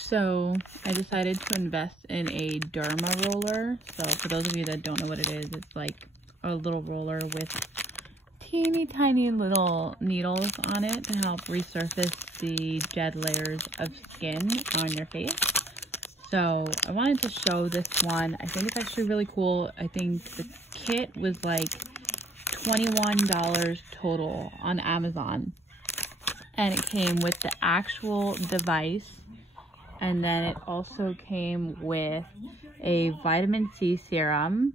So I decided to invest in a DERMAROLLER. So for those of you that don't know what it is, it's like a little roller with teeny tiny little needles on it to help resurface the dead layers of skin on your face. So I wanted to show this one. I think it's actually really cool. I think the kit was like $21 total on Amazon, and it came with the actual device, and then it also came with a vitamin C serum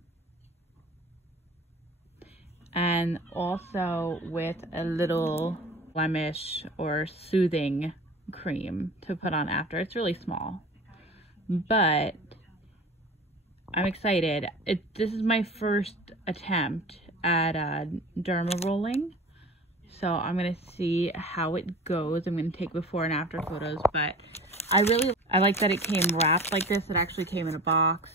and also with a little blemish or soothing cream to put on after. It's really small, but I'm excited. This is my first attempt at derma rolling, so I'm gonna see how it goes. I'm gonna take before and after photos, but I like that it came wrapped like this. It actually came in a box,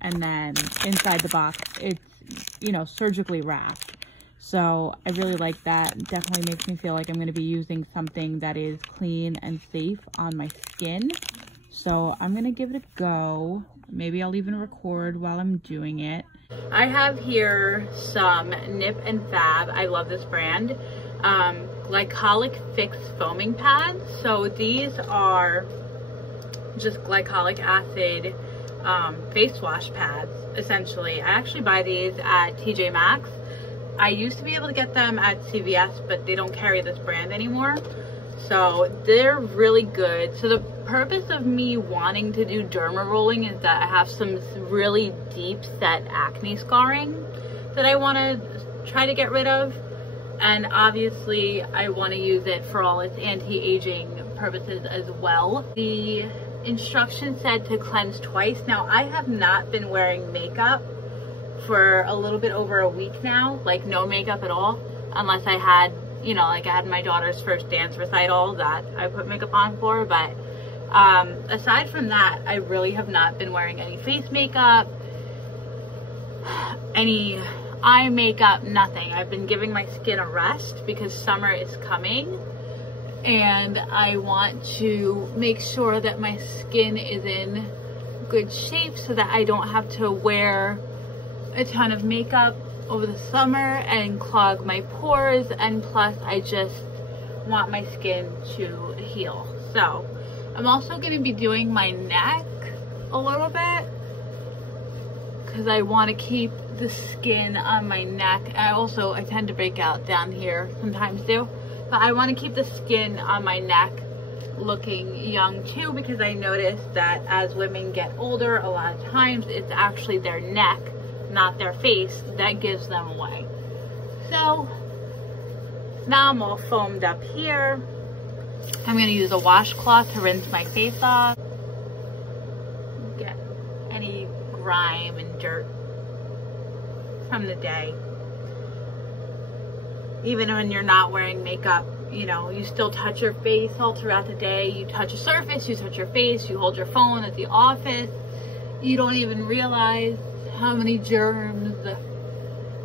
and then inside the box it's, you know, surgically wrapped. So I really like that. It definitely makes me feel like I'm going to be using something that is clean and safe on my skin. So I'm going to give it a go. Maybe I'll even record while I'm doing it. I have here some Nip and Fab. I love this brand. Glycolic Fix foaming pads. So these are just glycolic acid face wash pads, essentially. I actually buy these at TJ Maxx. I used to be able to get them at CVS, but they don't carry this brand anymore. So they're really good. So the purpose of me wanting to do derma rolling is that I have some really deep set acne scarring that I want to try to get rid of. And obviously I want to use it for all its anti-aging purposes as well. The instructions said to cleanse twice. Now I have not been wearing makeup for a little bit over a week now, like no makeup at all, unless I had, you know, like I had my daughter's first dance recital that I put makeup on for. But aside from that, I really have not been wearing any face makeup, any eye makeup, nothing. I've been giving my skin a rest because summer is coming, and I want to make sure that my skin is in good shape so that I don't have to wear a ton of makeup over the summer and clog my pores. And plus I just want my skin to heal. So I'm also going to be doing my neck a little bit because I want to keep the skin on my neck. I tend to break out down here sometimes too, but I want to keep the skin on my neck looking young too, because I noticed that as women get older, a lot of times it's actually their neck, not their face, that gives them away. So now I'm all foamed up here. I'm going to use a washcloth to rinse my face off, get any grime and dirt from the day. Even when you're not wearing makeup, you know, you still touch your face all throughout the day. You touch a surface, you touch your face, you hold your phone at the office. You don't even realize how many germs,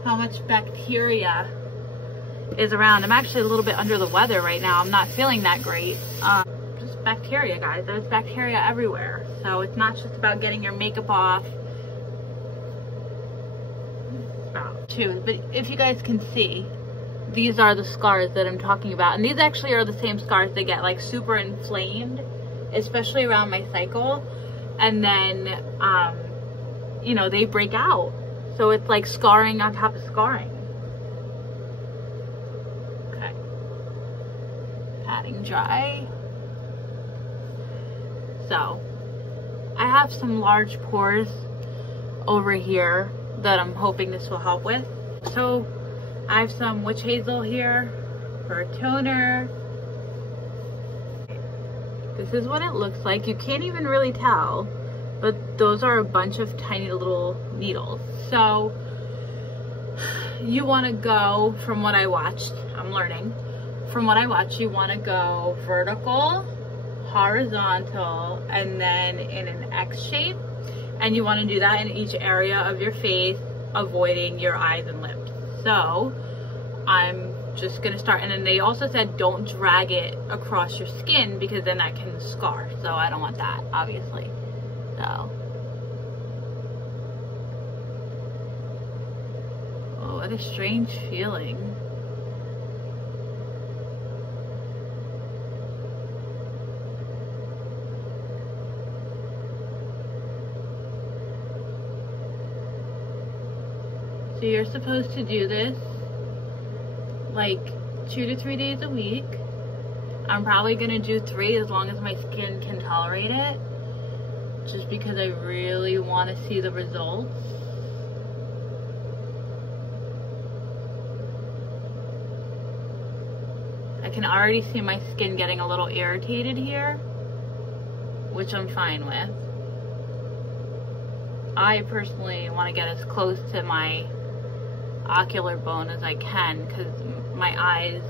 how much bacteria is around. I'm actually a little bit under the weather right now. I'm not feeling that great. Just bacteria, guys. There's bacteria everywhere. So it's not just about getting your makeup off. But if you guys can see, these are the scars that I'm talking about. And these actually are the same scars that get like super inflamed, especially around my cycle. And then, you know, they break out. So it's like scarring on top of scarring. Okay. Patting dry. So I have some large pores over here that I'm hoping this will help with. So I have some witch hazel here for a toner. This is what it looks like. You can't even really tell, but those are a bunch of tiny little needles. So you want to go, from what I watched, I'm learning, from what I watched, you want to go vertical, horizontal, and then in an X shape. And you want to do that in each area of your face, avoiding your eyes and lips. So I'm just gonna start, and then they also said don't drag it across your skin because then that can scar, so I don't want that, obviously. So, oh, what a strange feeling. So you're supposed to do this like 2 to 3 days a week. I'm probably gonna do 3 as long as my skin can tolerate it, just because I really want to see the results. I can already see my skin getting a little irritated here, which I'm fine with. I personally want to get as close to my ocular bone as I can because my eyes,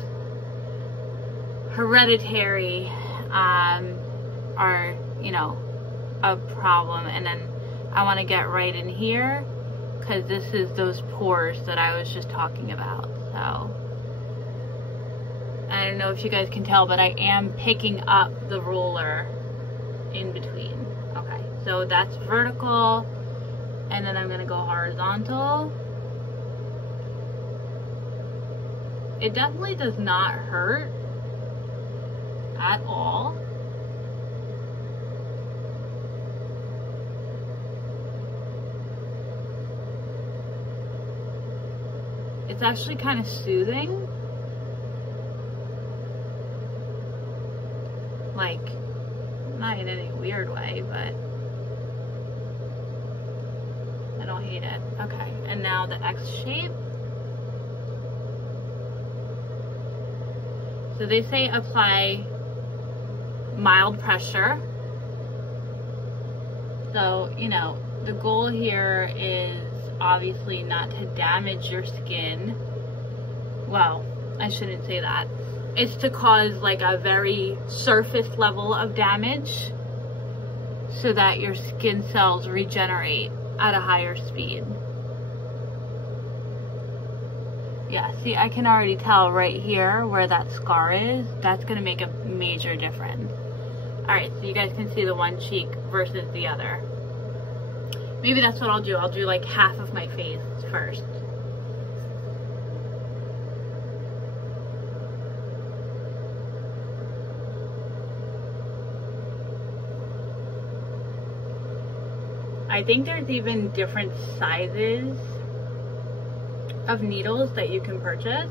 hereditary, are, you know, a problem. And then I want to get right in here because this is those pores that I was just talking about. So I don't know if you guys can tell, but I am picking up the roller in between. Okay, so that's vertical, and then I'm gonna go horizontal. It definitely does not hurt at all. It's actually kind of soothing. Like, not in any weird way, but I don't hate it. Okay, and now the X shape. So they say apply mild pressure. So, you know, the goal here is obviously not to damage your skin. Well, I shouldn't say that. It's to cause like a very surface level of damage so that your skin cells regenerate at a higher speed. Yeah, see, I can already tell right here where that scar is. That's gonna make a major difference. All right, so you guys can see the one cheek versus the other. Maybe that's what I'll do. I'll do like half of my face first. I think there's even different sizes of needles that you can purchase.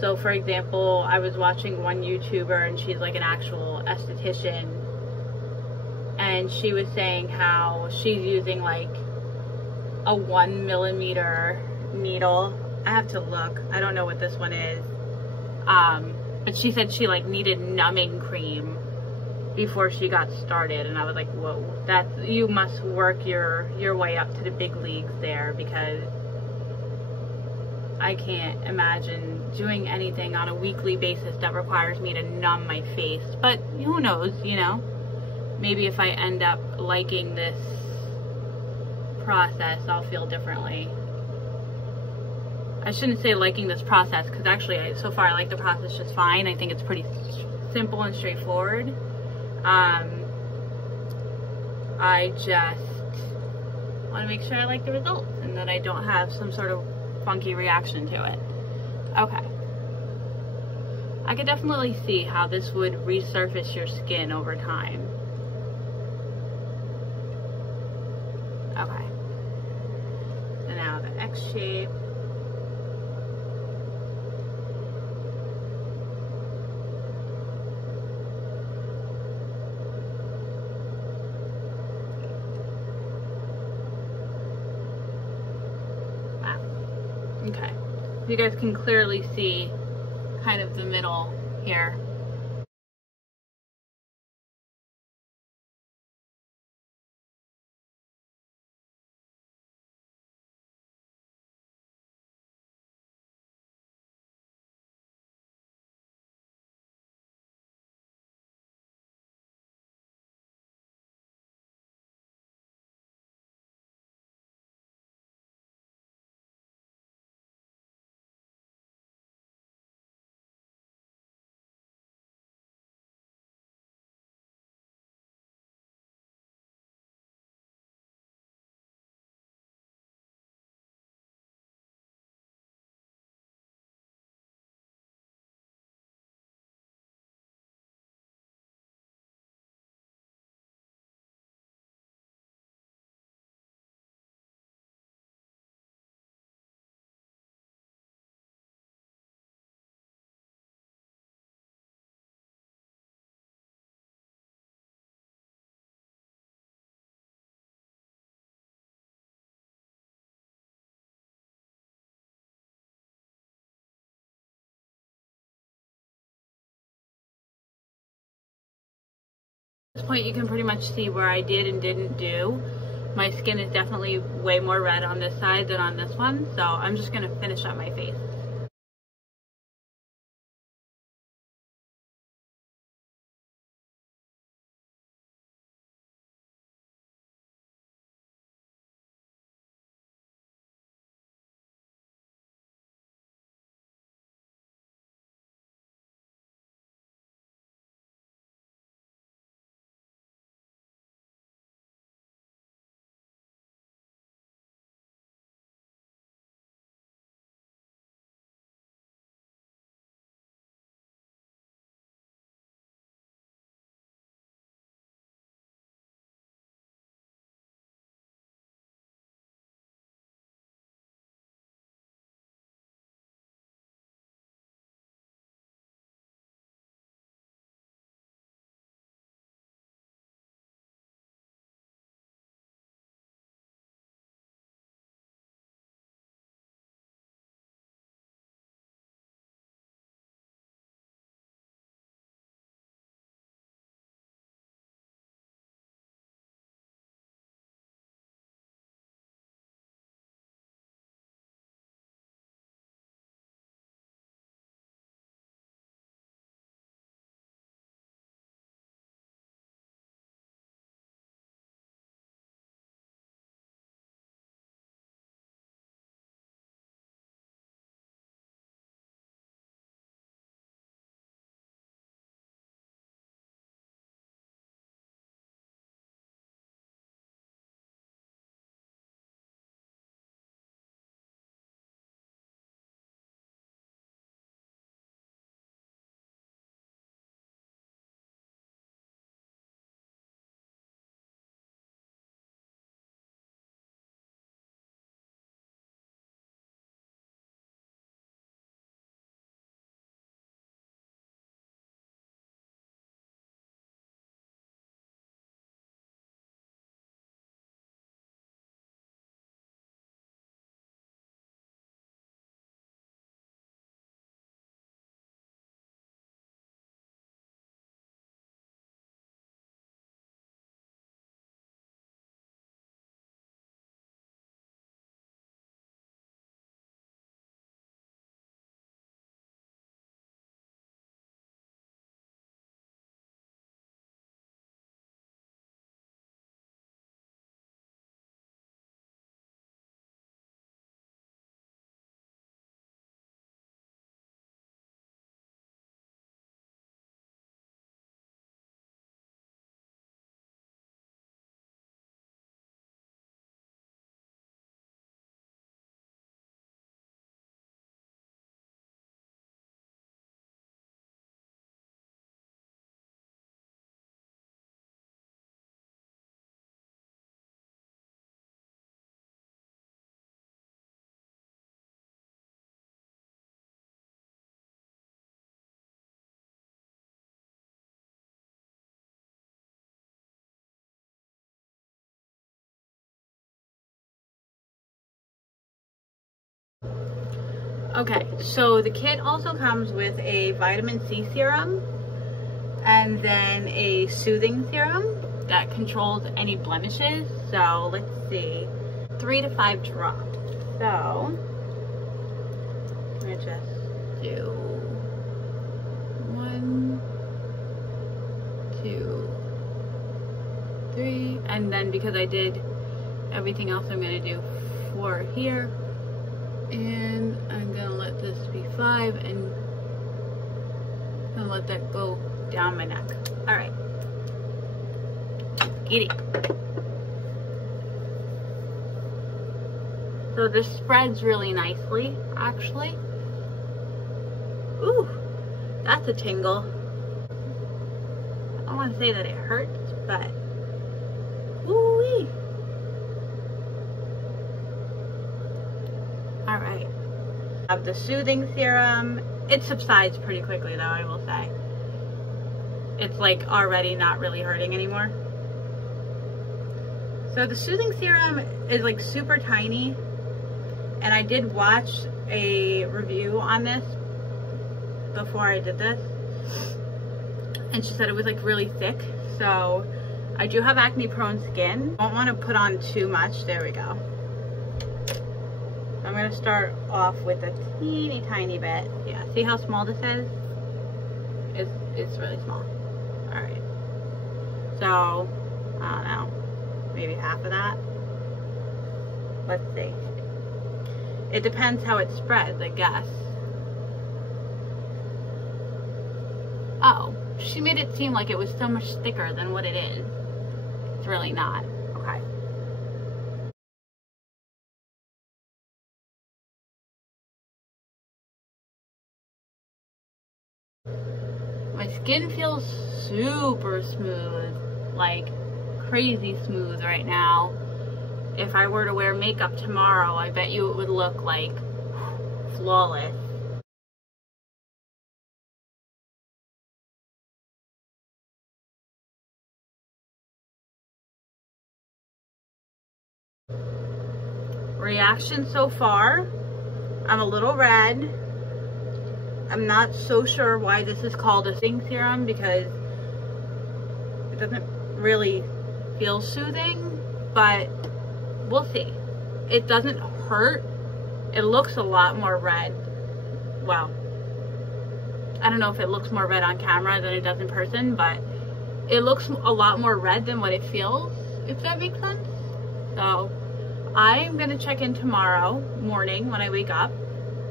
So for example, I was watching one YouTuber and she's like an actual esthetician, and she was saying how she's using like a 1 millimeter needle. I have to look, I don't know what this one is. But she said she like needed numbing cream before she got started, and I was like, whoa, that's, you must work your way up to the big leagues there, because I can't imagine doing anything on a weekly basis that requires me to numb my face. But who knows, you know, maybe if I end up liking this process, I'll feel differently. I shouldn't say liking this process, because actually so far I like the process just fine. I think it's pretty simple and straightforward. I just want to make sure I like the results and that I don't have some sort of funky reaction to it. Okay. I could definitely see how this would resurface your skin over time. Okay. So now the X shape. Okay, you guys can clearly see kind of the middle here. At this point you can pretty much see where I did and didn't do. My skin is definitely way more red on this side than on this one, so I'm just going to finish up my face. Okay, so the kit also comes with a vitamin C serum and then a soothing serum that controls any blemishes. So let's see, 3 to 5 drops. So I'm gonna just do 1, 2, 3, and then because I did everything else, I'm gonna do 4 here. And I'm gonna let this be 5 and I'm gonna let that go down my neck. All right, get it. So this spreads really nicely, actually. Ooh, that's a tingle. I don't want to say that it hurts, but woo-wee. All right, I have the soothing serum. It subsides pretty quickly though, I will say. It's like already not really hurting anymore. So the soothing serum is like super tiny, and I did watch a review on this before I did this, and she said it was like really thick. So I do have acne prone skin. Don't want to put on too much. There we go. I'm gonna start off with a teeny tiny bit. Yeah, see how small this is? It's really small. All right. So, I don't know, maybe half of that. Let's see. It depends how it spreads, I guess. Oh, she made it seem like it was so much thicker than what it is. It's really not. Okay. My skin feels super smooth, like crazy smooth right now. If I were to wear makeup tomorrow, I bet you it would look like flawless. Reaction so far, I'm a little red. I'm not so sure why this is called a soothing serum because it doesn't really feel soothing, but we'll see. It doesn't hurt. It looks a lot more red. Well, I don't know if it looks more red on camera than it does in person, but it looks a lot more red than what it feels, if that makes sense. So I'm gonna check in tomorrow morning when I wake up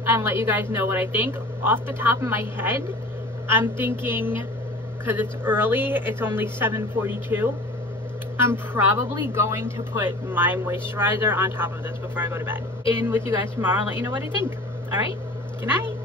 and let you guys know what I think. Off the top of my head, I'm thinking, because it's early, it's only 7:42, I'm probably going to put my moisturizer on top of this before I go to bed. In with you guys tomorrow and let you know what I think. All right, good night.